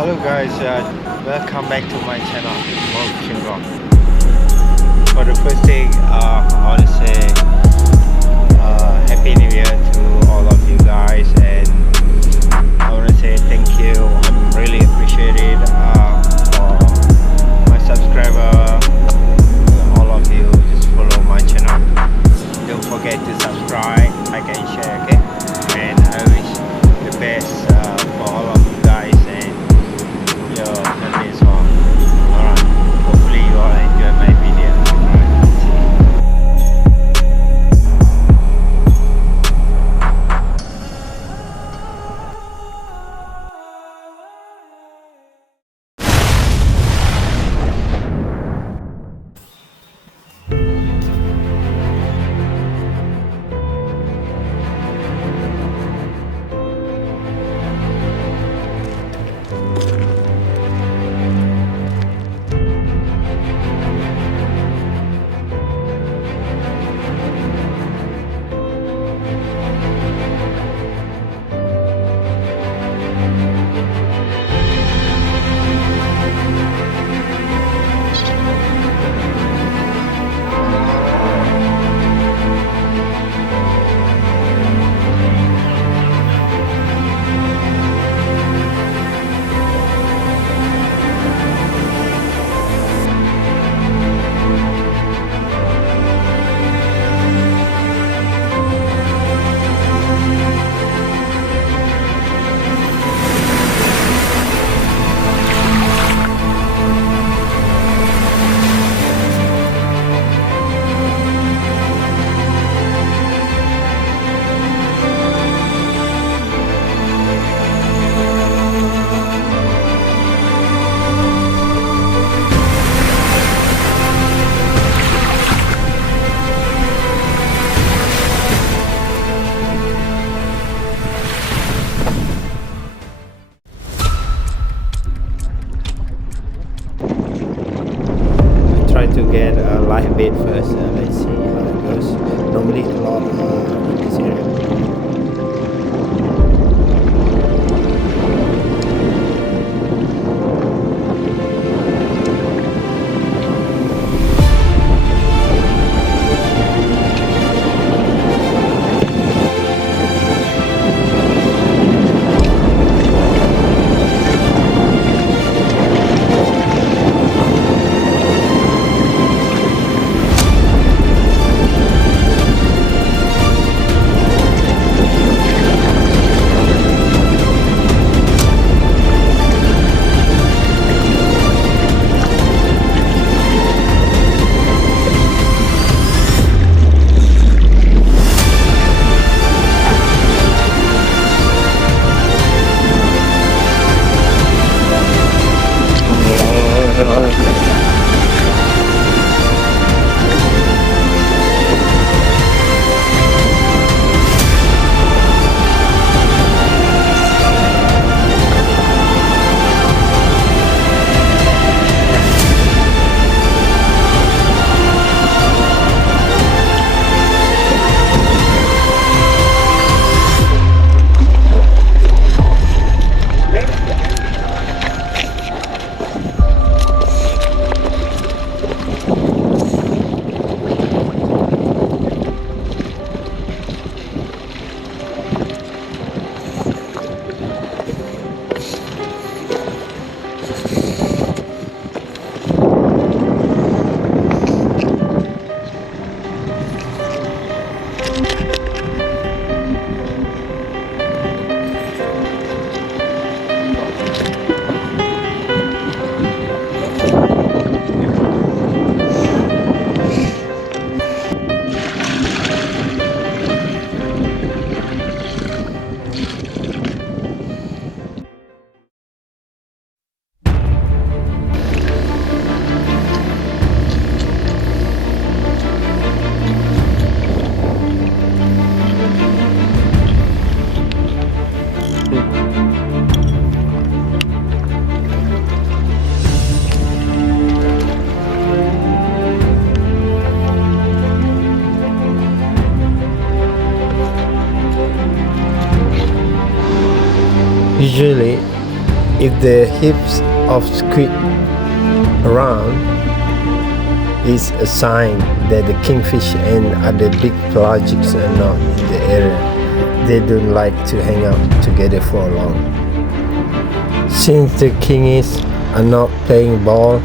Hello guys, welcome back to my channel, Fishing Vlog. For the first thing, I want to say Happy New Year to all of you guys, and I want to say thank you. I'm really appreciated for my subscriber, all of you. Just follow my channel. Don't forget to subscribe, like and share, okay? And I wish the best for all of you guys and your family as well. Alright, hopefully you all enjoy my video. Alright, see you. Try to get a live bait first. Let's see how it goes. Normally a lot in this area. Usually if the heaps of squid around is a sign that the kingfish and other big pelagics are not in the area. They don't like to hang out together for long. Since the kingies are not playing ball,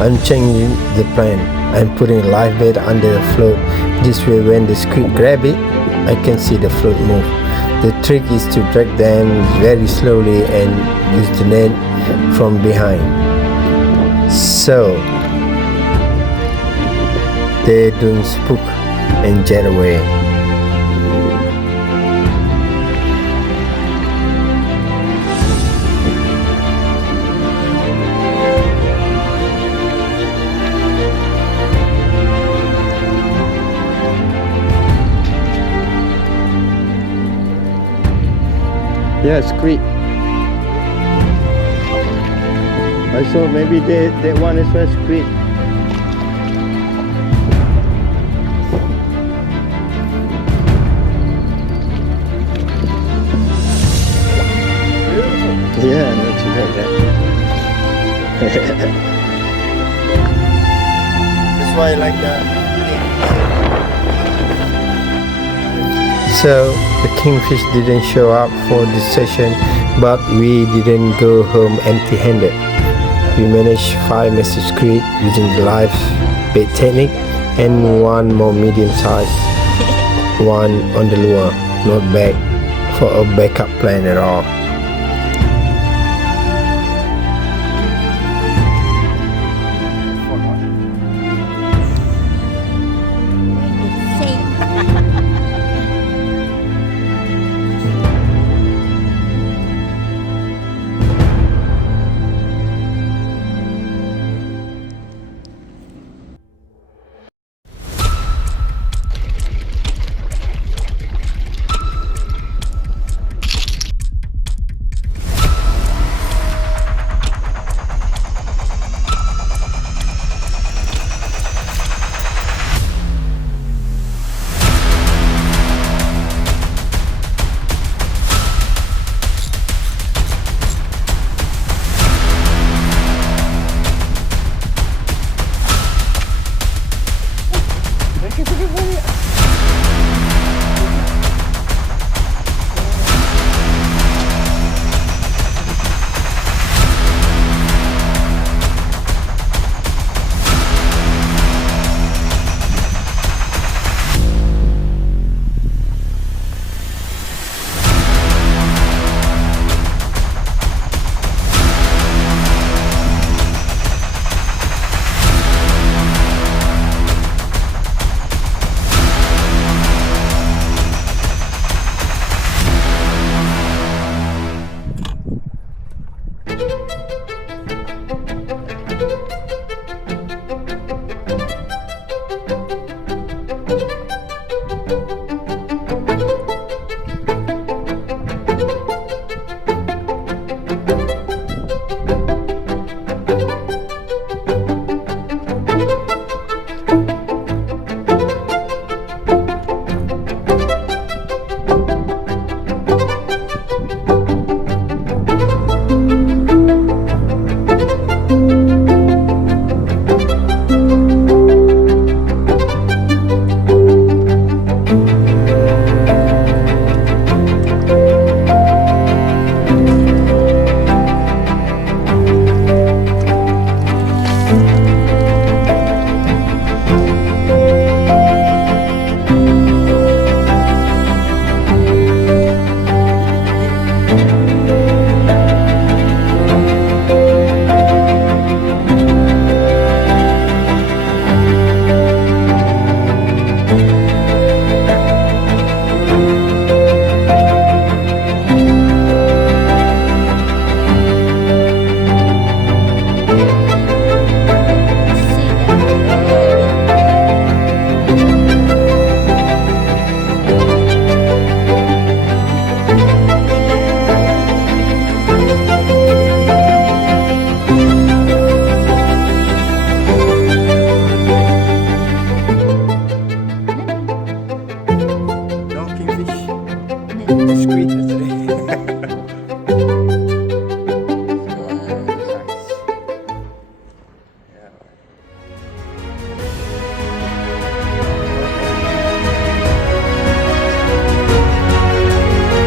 I'm changing the plan. I'm putting a live bait under the float. This way when the squid grab it, I can see the float move. The trick is to drag them very slowly and use the net from behind, so they don't spook and jet away. Yeah, squid. I saw maybe that one is for squid. Yeah, not too bad. That's why I like that. So the kingfish didn't show up for this session, but we didn't go home empty-handed. We managed 5 massive squid using the live bait technique and 1 more medium size, one on the lure, not bad for a backup plan at all.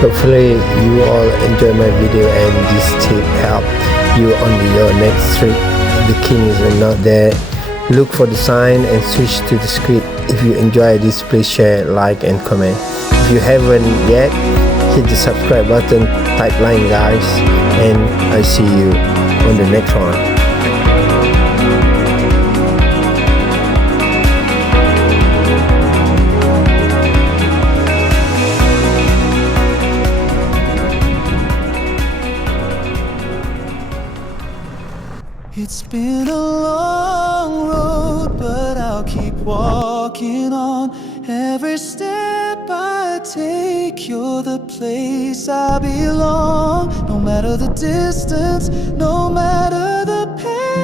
Hopefully you all enjoy my video and this tip help you on your next trip. If the king is not there, look for the sign and switch to the squid. If you enjoy this, please share, like and comment. If you haven't yet, hit the subscribe button, type line guys, and I see you on the next one. It's been a long road, but I'll keep walking on. Every step I take, you're the place I belong. No matter the distance, no matter the pain,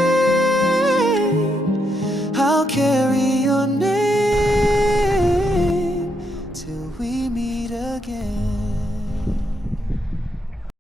I'll carry your name till we meet again.